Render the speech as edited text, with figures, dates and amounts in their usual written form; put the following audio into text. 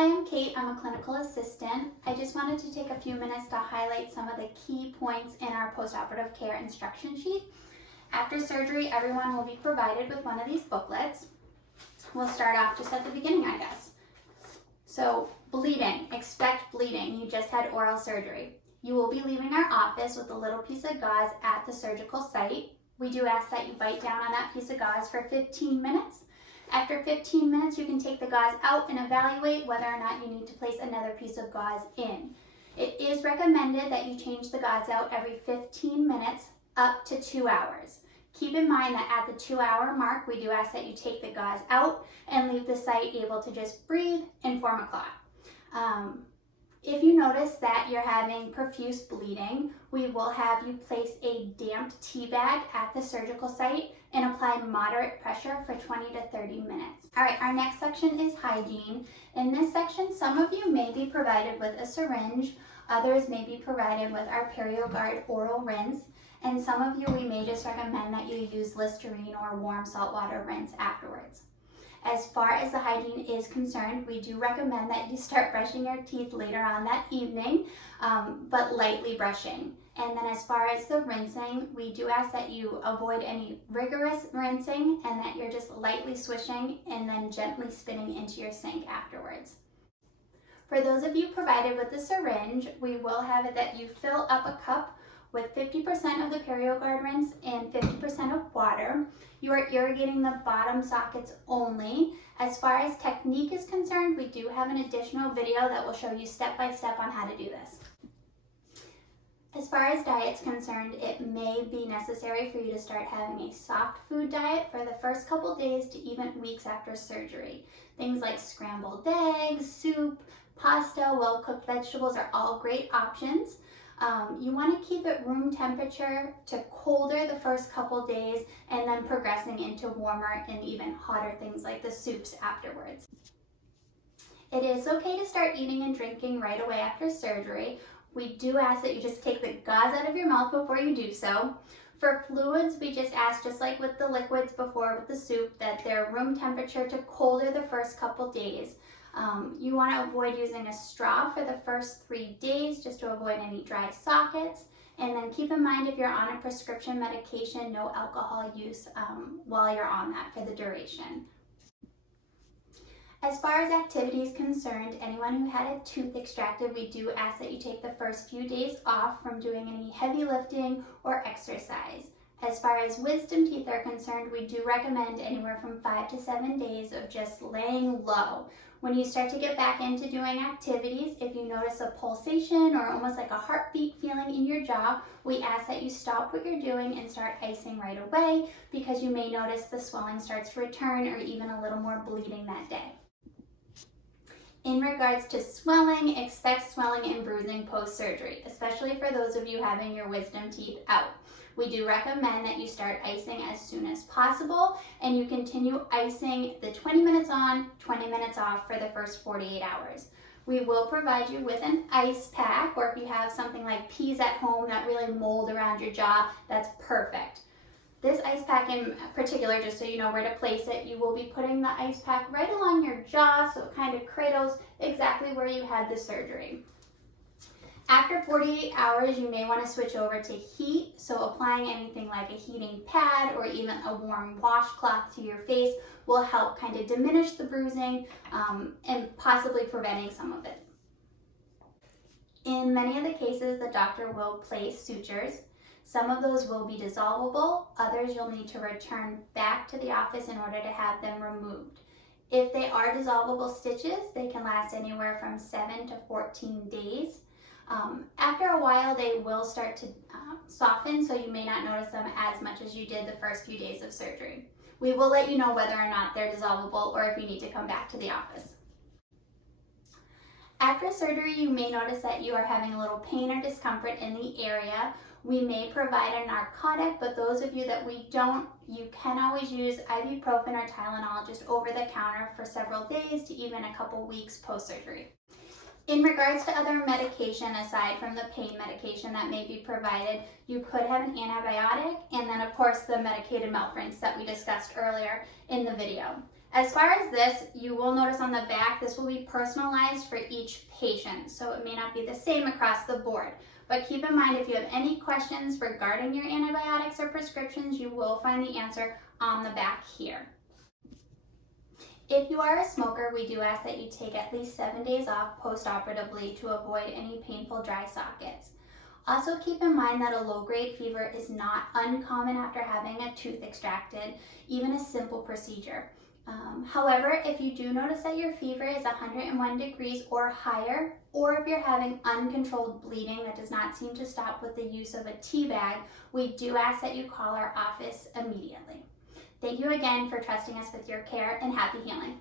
Hi, I'm Kate. I'm a clinical assistant. I just wanted to take a few minutes to highlight some of the key points in our postoperative care instruction sheet. After surgery, everyone will be provided with one of these booklets. We'll start off just at the beginning, I guess. So, bleeding. Expect bleeding. You just had oral surgery. You will be leaving our office with a little piece of gauze at the surgical site. We do ask that you bite down on that piece of gauze for 15 minutes. After 15 minutes, you can take the gauze out and evaluate whether or not you need to place another piece of gauze in. It is recommended that you change the gauze out every 15 minutes up to 2 hours. Keep in mind that at the 2-hour mark, we do ask that you take the gauze out and leave the site able to just breathe and form a clot. If you notice that you're having profuse bleeding, we will have you place a damp tea bag at the surgical site and apply moderate pressure for 20 to 30 minutes. All right, our next section is hygiene. In this section, some of you may be provided with a syringe, others may be provided with our PerioGuard oral rinse, and some of you, we may just recommend that you use Listerine or warm saltwater rinse afterwards. As far as the hygiene is concerned, we do recommend that you start brushing your teeth later on that evening, but lightly brushing. And then as far as the rinsing, we do ask that you avoid any rigorous rinsing and that you're just lightly swishing and then gently spitting into your sink afterwards. For those of you provided with the syringe, we will have it that you fill up a cup with 50% of the PerioGuard rinse and 50% of water. You are irrigating the bottom sockets only. As far as technique is concerned, we do have an additional video that will show you step by step on how to do this. As far as diet's concerned, it may be necessary for you to start having a soft food diet for the first couple days to even weeks after surgery. Things like scrambled eggs, soup, pasta, well-cooked vegetables are all great options. You want to keep it room temperature to colder the first couple days and then progressing into warmer and even hotter things like the soups afterwards. It is okay to start eating and drinking right away after surgery. We do ask that you just take the gauze out of your mouth before you do so. For fluids, we just ask, just like with the liquids before with the soup, that they're room temperature to colder the first couple days. You want to avoid using a straw for the first 3 days just to avoid any dry sockets. And then keep in mind, if you're on a prescription medication, no alcohol use while you're on that for the duration. As far as activity is concerned, anyone who had a tooth extracted, we do ask that you take the first few days off from doing any heavy lifting or exercise. As far as wisdom teeth are concerned, we do recommend anywhere from 5 to 7 days of just laying low. When you start to get back into doing activities, if you notice a pulsation or almost like a heartbeat feeling in your jaw, we ask that you stop what you're doing and start icing right away, because you may notice the swelling starts to return or even a little more bleeding that day. In regards to swelling, expect swelling and bruising post-surgery, especially for those of you having your wisdom teeth out. We do recommend that you start icing as soon as possible and you continue icing the 20 minutes on, 20 minutes off for the first 48 hours. We will provide you with an ice pack, or if you have something like peas at home that really mold around your jaw, that's perfect. This ice pack in particular, just so you know where to place it, you will be putting the ice pack right along your jaw so it kind of cradles exactly where you had the surgery. After 48 hours, you may want to switch over to heat, so applying anything like a heating pad or even a warm washcloth to your face will help kind of diminish the bruising and possibly preventing some of it. In many of the cases, the doctor will place sutures. Some of those will be dissolvable, others you'll need to return back to the office in order to have them removed. If they are dissolvable stitches, they can last anywhere from 7 to 14 days. After a while, they will start to soften, so you may not notice them as much as you did the first few days of surgery. We will let you know whether or not they're dissolvable or if you need to come back to the office. After surgery, you may notice that you are having a little pain or discomfort in the area. We may provide a narcotic, but those of you that we don't, you can always use ibuprofen or Tylenol just over the counter for several days to even a couple weeks post-surgery. In regards to other medication, aside from the pain medication that may be provided, you could have an antibiotic and then of course the medicated mouth rinse that we discussed earlier in the video. As far as this, you will notice on the back, this will be personalized for each patient, so it may not be the same across the board. But keep in mind, if you have any questions regarding your antibiotics or prescriptions, you will find the answer on the back here. If you are a smoker, we do ask that you take at least 7 days off post-operatively to avoid any painful dry sockets. Also keep in mind that a low-grade fever is not uncommon after having a tooth extracted, even a simple procedure. However, if you do notice that your fever is 101 degrees or higher, or if you're having uncontrolled bleeding that does not seem to stop with the use of a tea bag, we do ask that you call our office immediately. Thank you again for trusting us with your care, and happy healing.